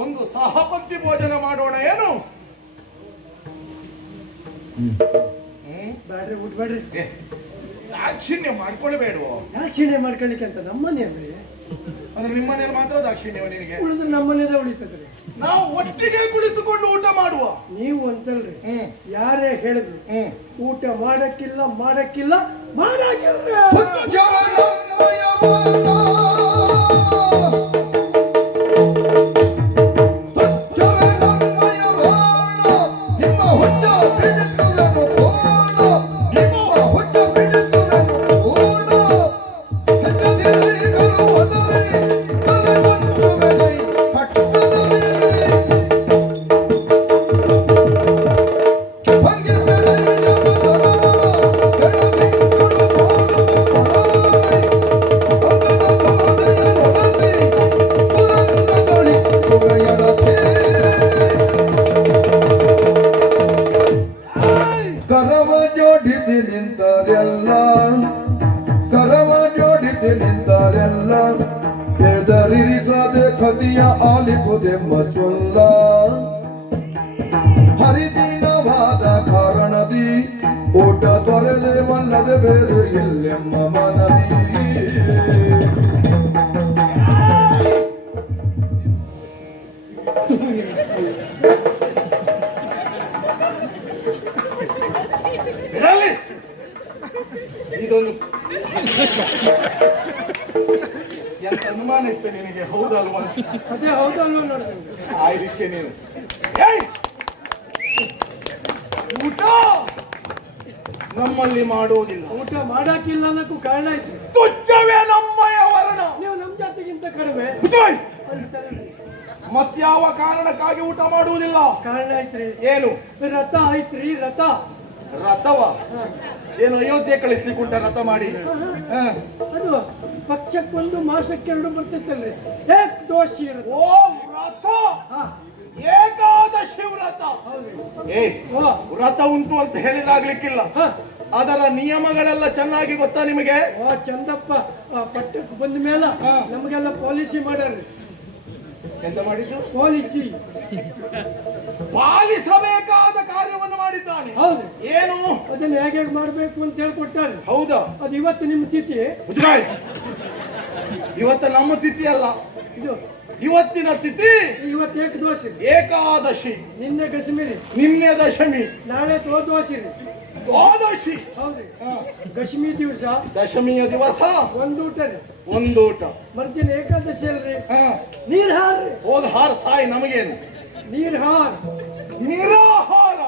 ಒಂದು ಸಹಪಂಕ್ತಿ ಭೋಜನ ಮಾಡೋಣ ಏನು? ಬ್ಯಾಡ್ರಿ ಉಟ್ಬೇಡ್ರಿ ಏ, ದಾಕ್ಷಿಣ್ಯ ಮಾಡ್ಕೊಳ್ಬೇಡ ದಾಕ್ಷಿಣ್ಯ ಮಾಡ್ಕೊಳ್ಳಿಕ್ಕೆ ಅಂತ ನಮ್ಮನೆ ಅಂದ್ರೆ? ಅಂದ್ರೆ ನಿಮ್ಮನೇಲಿ ಮಾತ್ರ ದಾಕ್ಷಿಣ್ಯವ ನಿನಗೆ? ಉಳಿದ್ರೆ ನಮ್ಮನೇದ ಉಳಿತದ್ರಿ? ನಾವು ಒಟ್ಟಿಗೆ ಕುಳಿತುಕೊಂಡು ಊಟ ಮಾಡುವ. ನೀವು ಅಂತಲ್ರಿ ಹ್ಮ್. ಯಾರೇ ಹೇಳಿದ್ರು ಹ್ಮ್. ಊಟ ಮಾಡಕ್ಕಿಲ್ಲ ಮಾಡಕ್ಕಿಲ್ಲ ಮಾಡಕ್ಕಿಲ್ಲ ಕರವ ಬಿಡಲಿ ಇದೊಂದು ಎಂತ ಅನುಮಾನ ಇತ್ತು ನಿನಗೆ? ಹೌದಲ್ವಾ ಆಯ್ದಕ್ಕೆ ನೀನು! ಊಟ! ನಮ್ಮಲ್ಲಿ ಮಾಡೋದಿಲ್ಲ. ಊಟ ಮಾಡಕ್ಕಿಲ್ಲ ಅನ್ನಕ್ಕೂ ಕಾರಣ ಇತ್ತು ತುಚ್ಛವೇ ನಮ್ಮಯ ವರ್ಣ. ನೀವು ನಮ್ಮ ಜಾತಿಗಿಂತ ಕಡಿಮೆ. ಮತ್ಯಾವ ಕಾರಣಕ್ಕಾಗಿ ಊಟ ಮಾಡುವುದಿಲ್ಲ? ಕಾರಣ ಐತ್ರಿ. ಏನು? ರಥ ಐತ್ರಿ ರಥ. ರಥವ? ಏನು ಅಯೋಧ್ಯೆ ಕಳಿಸ್ಲಿಕ್ಕೆ ಉಂಟ ರಥ ಮಾಡಿ? ಹ. ಅದು ಪಕ್ಷಕ್ಕೊಂದು ಮಾಸಕ್ಕೆರಡು ಬರ್ತೈತಲ್ರಿ. ಏಕ್ ದೋಷಿ ಇರುತ್ತೆ ಓ ವ್ರತ ಹಾ. ಏಕಾದಶಿ ವ್ರತ. ಹೌದ್ರಿ. ಏ ಓ. ವ್ರತ ಉಂಟು ಅಂತ ಹೇಳಿದಾಗ್ಲಿಕ್ಕಿಲ್ಲ. ಹಾ. ಅದರ ನಿಯಮಗಳೆಲ್ಲ ಚೆನ್ನಾಗಿ ಗೊತ್ತಾ ನಿಮಗೆ? ಓ ಚಂದಪ್ಪ. ಆ, ಪಟ್ಟಕ್ಕೆ ಬಂದ ಮೇಲೆ ಹಾ. ನಮಗೆಲ್ಲ ಪಾಲಿಸಿ ಮಾಡ್ಯಾರ್ರಿ. ಎಂತ ಮಾಡಿದ್ದು? ಪಾಲಿಸಿ. ಪಾಲಿಸಬೇಕಾದ ಕಾರ್ಯವನ್ನು ಮಾಡಿದ್ದಾನೆ. ಹೌದು. ಏನು? ಅದನ್ನ ಹೇಗೆ ಹೇಗೆ ಮಾಡಬೇಕು ಅಂತ ಹೇಳ್ಕೊಟ್ಟಾರೆ. ಹೌದಾ. ಅದು ಇವತ್ತು ನಿಮ್ಮ ತಿಥಿ. ಮುಜುಗಾಯ್. ಇವತ್ತು ನಮ್ಮ ತಿಥಿ ಅಲ್ಲ. ಇದು. ಇವತ್ತಿನ ತಿಥಿ ಇವತ್ತು ಏಕ ದೋಷ ಏಕಾದಶಿ. ನಿನ್ನೆ ಕಶ್ಮೀರಿ ನಿನ್ನೆ ದಶಮಿ. ನಾಳೆ ರೀ ದ್ವಾದಶಿ. ಹೌದು. ಕಶ್ಮೀರಿ ದಶಮಿ ದಿವಸ. ದಶಮಿಯ ದಿವಸ. ಒಂದು ಊಟ ರೀ ಊಟ. ಮರ್ಜಿನ ಏಕಾದಶಿ ಅಲ್ರಿ? ಹ. ನೀರ್ ಹಾರ್ರಿ. ಹೋದ ಹಾರ ಸಾಯಿ ನಮಗೇನು? ನೀರ್ ಹಾರ್. ನಿರಾಹಾರ.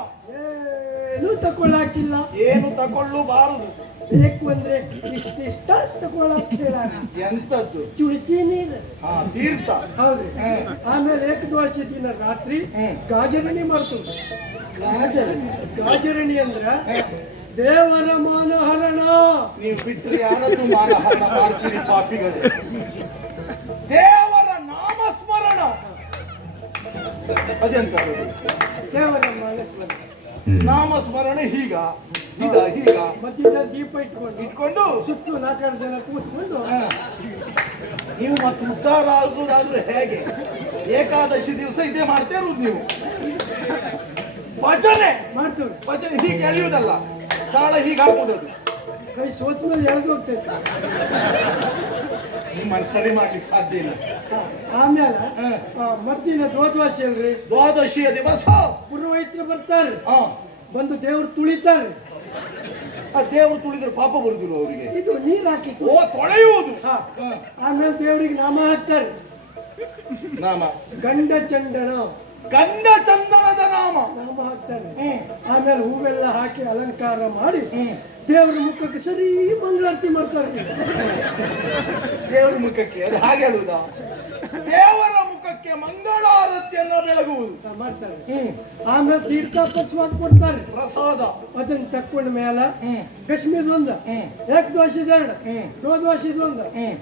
ಏನು ತಕೊಳ್ಳಾಕಿಲ್ಲ. ಏನು ತಕೊಳ್ಳಬಾರದು. ಬೇಕು ಅಂದ್ರೆ ಇಷ್ಟಿಷ್ಟ ತಗೊಳಕ್ ಹೇಳಾರ. ಎಂತದ್ದು ಚುಳಿಚಿ ನೀರು. ಹಾ ತೀರ್ಥ. ಹೌದ್ರಿ. ಹ. ಆಮೇಲೆ ಏಕದ್ವಾಸಿ ದಿನ ರಾತ್ರಿ. ಗಾಜರಣಿ ಮಾಡ್ತೀವಿ ಗಾಜರಣಿ ಗಾಜರಣಿ ಅಂದ್ರ ದೇವರ ಮಾನಹರಣ. ನೀವು ಬಿಟ್ಟರೆ ಯಾರದ್ದು ಮಾನಹರಣ? ಮಾಡ್ತೀರಿ ಪಾಪಿಗಳೇ. ದೇವರ ನಾಮಸ್ಮರಣ. ಅದೆಂತ? ದೇವರ ಮಾನಸ್ಮರಣ ನಾಮಸ್ಮರಣೆ ಹೀಗ ಇದ ಹೀಗ. ಮಧ್ಯದಲ್ಲಿ ದೀಪ ಇಟ್ಕೊಂಡು ಇಟ್ಕೊಂಡು? ಸುತ್ತು ನಾಲ್ಕಾರು ಜನ ಕೂತ್ಕೊಂಡು ಹ. ನೀವು ಮತ್ತೆ ಉದ್ಧಾರ ಆಗುವುದಾದ್ರೆ ಹೇಗೆ? ಏಕಾದಶಿ ದಿವಸ ಇದೇ ಮಾಡ್ತಾ ಇರುವುದು ನೀವು. ಭಜನೆ. ಮಾಡ್ತೀವಿ. ಭಜನೆ ಹೀಗೆ ಎಳೆಯುವುದಲ್ಲ. ತಾಳ ಹೀಗೆ ಅದು. ಕೈ ಸೋತ ಮೇಲೆ ಎಳ್ದು ಹೋಗ್ತೈತೆ. ನಿಮ್ಮನ್ನು ಸರಿ ಮಾಡ್ಲಿಕ್ಕೆ ಸಾಧ್ಯ ಇಲ್ಲ. ಆಮೇಲೆ ಮತ್ತಿನ ದ್ವಾದ್ವಾಸಿ ಅಲ್ರಿ? ದ್ವಾದಶಿಯ ದಿವಸ ಪುರೋಹಿತರು ಬರ್ತಾರೆ. ಆ ಬಂದು ದೇವ್ರು ತುಳಿತಾರೆ. ಆ ದೇವ್ರು ತುಳಿದ್ರೆ ಪಾಪ ಬರುದಿಲ್ಲ ಅವರಿಗೆ? ಇದು ನೀರ್ ಹಾಕಿತ್ತು ಓ ತೊಳೆಯುವುದು. ಹಾ. ಆಮೇಲೆ ದೇವರಿಗೆ ನಾಮ ಹಾಕ್ತಾರೆ. ನಾಮ. ಗಂಡ ಚಂಡನ ಗಂಧ ಚಂದನದ ನಾಮ. ನಾಮ ಹಾಕ್ತಾರೆ ಹ್ಮ್. ಆಮೇಲೆ ಹೂವೆಲ್ಲ ಹಾಕಿ ಅಲಂಕಾರ ಮಾಡಿ. ದೇವರ ಮುಖಕ್ಕೆ ಸರಿ ಮಂಗಳಾರತಿ ಮಾಡ್ತಾರೆ. ದೇವ್ರ ಮುಖಕ್ಕೆ ಅದು ಹಾಗೆ ಹೇಳುವುದಾ? ದೇವರ ಮುಖಕ್ಕೆ ಮಂಗಳಾರತಿಯನ್ನ ಬೆಳಗುವುದು. ಮಾಡ್ತಾರೆ. ಆಮೇಲೆ ತೀರ್ಥ ಪ್ರಸಾದ ಕೊಡ್ತಾರೆ. ಪ್ರಸಾದ. ಅದನ್ನ ತಕ್ಕೊಂಡ ಮೇಲೆ ಹ್ಮ್. ಒಂದ ಏಕ ದೋಷ ಎರಡು ಹ್ಮ್. ದೋ ದೋಷ ಒಂದ.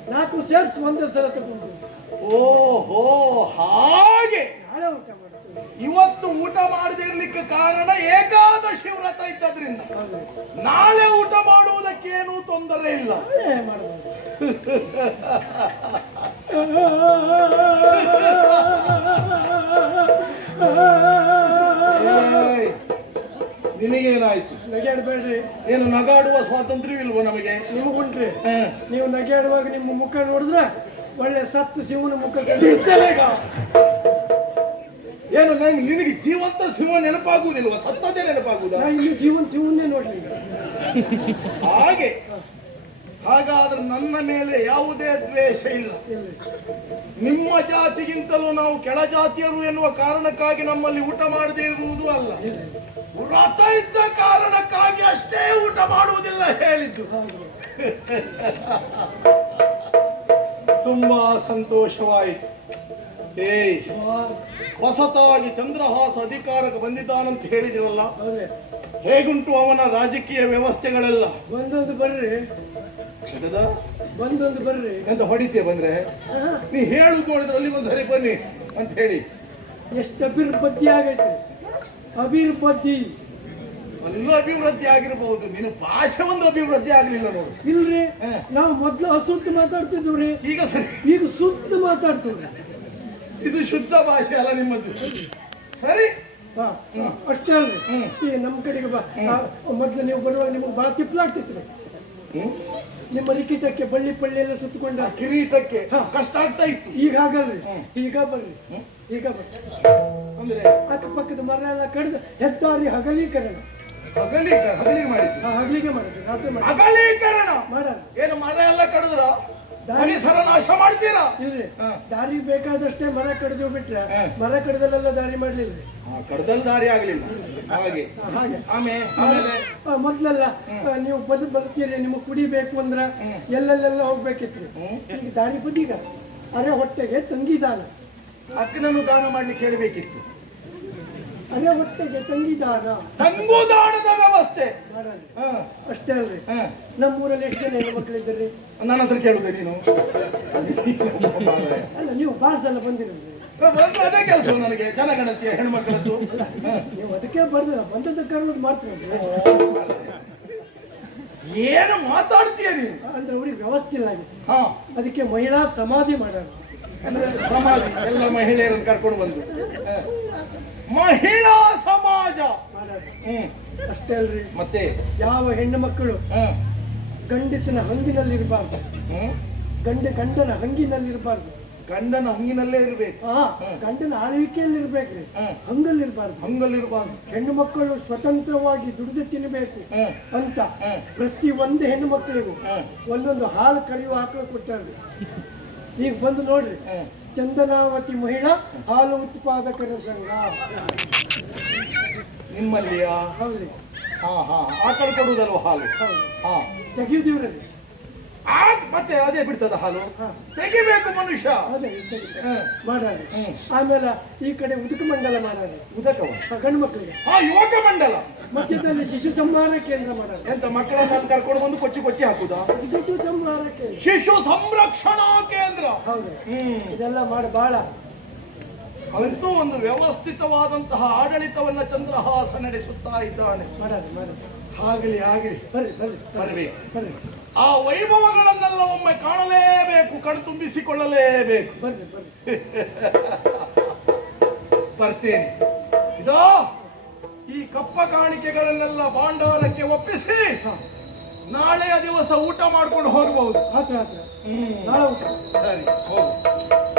ನಾಲ್ಕು ಸೇರ್ಸ್ ಒಂದೇ ಸಲ ತಗೊಂಡು ಓಹೋ ಹಾಗೆ. ನಾಳೆ ಊಟ ಇವತ್ತು ಊಟ ಮಾಡದೇ ಇರ್ಲಿಕ್ಕೆ ಕಾರಣ ಏಕಾದಶಿ ವ್ರತ ಇದ್ದದ್ರಿಂದ. ನಾಳೆ ಊಟ ಮಾಡುವುದಕ್ಕೇನು ತೊಂದರೆ ಇಲ್ಲ. ನಿನಗೇನಾಯ್ತು? ನಗಾಡ್ಬೇಡ್ರಿ. ಏನು ನಗಾಡುವ ಸ್ವಾತಂತ್ರ್ಯ ಇಲ್ವೋ ನಮಗೆ? ನಿಮಗುಂಟ್ರಿ. ನೀವು ನಗಾಡುವಾಗ ನಿಮ್ಮ ಮುಖ ನೋಡಿದ್ರೆ ಒಳ್ಳೆ ಸತ್ತು ಶಿವನ ಮುಖ ಏನು ನಂಗೆ ನಿನಗೆ ಜೀವಂತ ಸಿಂಹ ನೆನಪಾಗುವುದಿಲ್ವ? ಸತ್ತದೇ ನೆನಪಾಗುವುದಾ? ಇಲ್ಲಿ ಜೀವನ ಶಿವನ್ನೇ ನೋಡ್ಲಿ ಹಾಗೆ ಹಾಗಾದ್ರೆ ನನ್ನ ಮೇಲೆ ಯಾವುದೇ ದ್ವೇಷ ಇಲ್ಲ. ನಿಮ್ಮ ಜಾತಿಗಿಂತಲೂ ನಾವು ಕೆಳ ಜಾತಿಯರು ಎನ್ನುವ ಕಾರಣಕ್ಕಾಗಿ ನಮ್ಮಲ್ಲಿ ಊಟ ಮಾಡದೇ ಇರುವುದು ಅಲ್ಲ. ವ್ರತ ಇದ್ದ ಕಾರಣಕ್ಕಾಗಿ ಅಷ್ಟೇ ಊಟ ಮಾಡುವುದಿಲ್ಲ ಹೇಳಿದ್ದು. ತುಂಬಾ ಸಂತೋಷವಾಯಿತು. ಏಯ್ ವಾ, ಹೊಸತಾಗಿ ಚಂದ್ರಹಾಸ ಅಧಿಕಾರಕ್ಕೆ ಬಂದಿದ್ದಾನಂತ ಹೇಳಿದ್ರಲ್ಲ? ಹೇಗುಂಟು ಅವನ ರಾಜಕೀಯ ವ್ಯವಸ್ಥೆಗಳೆಲ್ಲ? ಬಂದೊಂದು ಬರ್ರಿ? ಬಂದೊಂದು ಬರ್ರಿ. ಅಂತ ಹೊಡಿತೀಯ ಬಂದ್ರೆ? ನೀ ಹೇಳುದು ನೋಡಿದ್ರೆ ಅಲ್ಲಿಗೊಂದು ಸರಿ ಬನ್ನಿ ಅಂತ ಹೇಳಿ. ಎಷ್ಟು ಅಭಿವೃದ್ಧಿ ಆಗೈತೆ. ಅಭಿವೃದ್ಧಿ. ಎಲ್ಲ ಅಭಿವೃದ್ಧಿ ಆಗಿರಬಹುದು ನೀನು ಭಾಷೆ ಒಂದು ಅಭಿವೃದ್ಧಿ ಆಗಲಿಲ್ಲ ನೋಡು. ಇಲ್ರಿ. ನಾವು ಮೊದ್ಲು ಅಸುತ್ತ ಮಾತಾಡ್ತಿದ್ವಿ ಈಗ ಸರಿ. ಈಗ ಸುತ್ತ ಮಾತಾಡ್ತೀವಿ ಇದು ಶುದ್ಧ ಭಾಷೆ ಅಲ್ಲ ನಿಮ್ಮದು. ಸರಿ? ಅಷ್ಟೇ ಅಲ್ರಿ. ಈ ನಮ್ಮ ಕಡೆಗೆ ಬಾ. ಮೊದಲು ನೀವು ಬರುವಾಗ ನಿಮಗೆ ಭಾಳ ತಿಪ್ಪಲಾಗ್ತಿತ್ತು? ನಿಮ್ಮ ರಿಕಿಟಕ್ಕೆ ಬಳ್ಳಿ ಪಳ್ಳಿ ಎಲ್ಲ ಸುತ್ತಕೊಂಡ ಕಿರೀಟಕ್ಕೆ. ಕಷ್ಟ ಆಗ್ತಾ ಇತ್ತು. ಈಗ ಆಗಲ್ರಿ ಈಗ ಬರ್ರಿ. ಈಗ ಬರ್ರಿ. ಅಂದ್ರೆ? ಅಕ್ಕಪಕ್ಕದ ಮರ ಎಲ್ಲ ಕಡಿದು ಹೆದ್ದಾರಿ ಹಗಲೀಕರಣ. ಹಗಲೀಕರಣ ಹಗಲಿ ಮಾಡಿದ್ರು ಹಗಲಿಗೆ ಮಾಡಿದ್ರಿ ರಾತ್ರಿ ಮಾಡಿ ಹಗಲೀಕರಣ? ಮಾಡ ಏನು ಮರ ಎಲ್ಲ ಕಡಿದ್ರ? ಪರಿಸರ ನಾಶ ಮಾಡ್ತೀರಾ? ಇಲ್ರಿ. ದಾರಿ ಬೇಕಾದಷ್ಟೇ ಮರ ಕಡ್ದು ಬಿಟ್ರೆ ಮರ ಕಡ್ದಲ್ಲೆಲ್ಲ ದಾರಿ ಮಾಡ್ಲಿಲ್ರಿ. ಕಡ್ದಲ್ಲಿ ದಾರಿ ಆಗ್ಲಿಲ್ಲ. ಹಾಗೆ. ಆಮೇಲೆ? ಮೊದ್ಲೆಲ್ಲ ನೀವು ಬದು ಬರ್ತೀರಿ ನಿಮಗೆ ಕುಡಿಬೇಕು ಅಂದ್ರ ಎಲ್ಲೆಲ್ಲೆಲ್ಲ ಹೋಗ್ಬೇಕಿತ್ರಿ. ಈಗ ದಾರಿ ಬದೀಗ ಅರೆ ಹೊಟ್ಟೆಗೆ ತಂಗಿದಾನ ಅಕ್ಕನನ್ನು ದಾನ ಮಾಡ್ಲಿಕ್ಕೆ ಹೇಳಬೇಕಿತ್ತು. ಅರೆ ಹೊಟ್ಟೆಗೆ ತಂಗಿದಾನ ತಂಗುದಾಣದ ವ್ಯವಸ್ಥೆ. ಹಾ, ಅಷ್ಟೇ ಅಲ್ರಿ. ಹಾ. ನಮ್ಮೂರಲ್ಲಿ ಎಷ್ಟು ಜನ ಹೆಣ್ಮಕ್ಳು ಇದ್ದಾರೆ? ನನ್ನ ಹತ್ರ ಕೇಳುದೆ ನೀನು? ಅಲ್ಲ ನೀವು ಭಾಳ ಸಲ ಬಂದಿರಲ್ರಿ ಬಂದ್ರೆ ಅದೇ ಕೆಲಸ ನನಗೆ. ಜನಗಣತಿಯ ಹೆಣ್ಮಕ್ಳದ್ದು ಹಾ. ನೀವು ಅದಕ್ಕೆ ಬರ್ದಿಲ್ಲ ಬಂದದ್ದು ಕರ್ಬೋದು ಮಾಡ್ತೀರಲ್ರಿ ಏನು ಮಾತಾಡ್ತೀಯ ನೀನು? ಅಂದ್ರೆ ಅವ್ರಿಗೆ ವ್ಯವಸ್ಥೆ ಇಲ್ಲ ಆಗಿತ್ತು ಹಾ. ಅದಕ್ಕೆ ಮಹಿಳಾ ಸಮಾಧಿ ಮಾಡೋದು. ಅಂದ್ರೆ ಸಮಾಧಿ. ಎಲ್ಲ ಮಹಿಳೆಯರನ್ನು ಕರ್ಕೊಂಡು ಬಂದು. ಹಾ. ಮಹಿಳಾ ಸಮಾಜ. ಹ್ಮ್. ಅಷ್ಟೇ ಅಲ್ರಿ ಮತ್ತೆ? ಯಾವ ಹೆಣ್ಣು ಮಕ್ಕಳು ಗಂಡಸನ ಗಂಡಸಿನ ಹಂಗಿನಲ್ಲಿರಬಾರ್ದು. ಹ್ಮ್. ಗಂಡ ಗಂಡನ ಹಂಗಿನಲ್ಲಿರಬಾರ್ದು. ಗಂಡನ ಹಂಗಿನಲ್ಲೇ ಇರ್ಬೇಕು. ಹಾ ಗಂಡನ ಆಳ್ವಿಕೆಯಲ್ಲಿ ಇರ್ಬೇಕ್ರಿ. ಹಂಗಲ್ಲಿರ್ಬಾರ್ದು. ಹಂಗಲ್ಲಿರ್ಬಾರ್ದು. ಹೆಣ್ಣು ಮಕ್ಕಳು ಸ್ವತಂತ್ರವಾಗಿ ದುಡಿದು ತಿನ್ನಬೇಕು ಅಂತ ಪ್ರತಿ ಒಂದು ಹೆಣ್ಣು ಮಕ್ಕಳಿಗೂ. ಒಂದೊಂದು ಹಾಲು ಕರೆಯುವ ಹಾಕಲು ಕೊಟ್ಟಾರ್ರಿ. ಈಗ ಬಂದು ನೋಡ್ರಿ. ಚಂದನಾವತಿ ಮಹಿಳಾ ಹಾಲು ಉತ್ಪಾದಕರ ಸಂಘ. ನಿಮ್ಮಲ್ಲಿಯ? ಹೌದ್ರಿ ಹಾ ಹಾ. ಆಕಳು ಕೊಡುವುದಲ್ವ ಹಾಲು? ಹಾ. ತೆಗಿದೀವ್ರಿ ಆಗ ಮತ್ತೆ ಅದೇ ಬಿಡ್ತದ ಹಾಲು. ತೆಗಿಬೇಕು ಮನುಷ್ಯ. ಅದೇ ಆಮೇಲೆ ಈ ಕಡೆ ಉದಕ ಮಂಡಲ ಮಾಡಾರಿ. ಉದಕ ಗಂಡು ಮಕ್ಕಳಿಗೆ. ಹಾ ಯುವಕ ಮಂಡಲ. ಮಧ್ಯದಲ್ಲಿ ಶಿಶು ಸಂಹಾರ ಕೇಂದ್ರ ಮಾಡಾರಿ. ಎಂತ ಮಕ್ಕಳನ್ನ ಕರ್ಕೊಂಡು ಬಂದು ಕೊಚ್ಚಿ ಕೊಚ್ಚಿ ಹಾಕುದಾ? ಶಿಶು ಸಂಹಾರ ಕೇಂದ್ರ. ಶಿಶು ಸಂರಕ್ಷಣಾ ಕೇಂದ್ರ. ಹೌದು. ಇದೆಲ್ಲ ಮಾಡಿ ಬಹಳ ಅಂತೂ ಒಂದು ವ್ಯವಸ್ಥಿತವಾದಂತಹ ಆಡಳಿತವನ್ನ ಚಂದ್ರಹಾಸ ನಡೆಸುತ್ತಾ ಇದ್ದಾನೆ. ಮಾಡಾರಿ ಮಾಡಿ ಆಗಲಿ ಆಗಲಿ ಬರಬೇಕು ಆ ವೈಭವಗಳನ್ನೆಲ್ಲ ಒಮ್ಮೆ ಕಾಣಲೇಬೇಕು ಕಣ್ತುಂಬಿಸಿಕೊಳ್ಳಲೇಬೇಕು. ಬರ್ತೇನೆ. ಇದೋ ಈ ಕಪ್ಪ ಕಾಣಿಕೆಗಳನ್ನೆಲ್ಲ ಬಾಂಡವರಕ್ಕೆ ಒಪ್ಪಿಸಿ ನಾಳೆಯ ದಿವಸ ಊಟ ಮಾಡ್ಕೊಂಡು ಹೋಗಬಹುದು. ಸರಿ ಹೋಗು.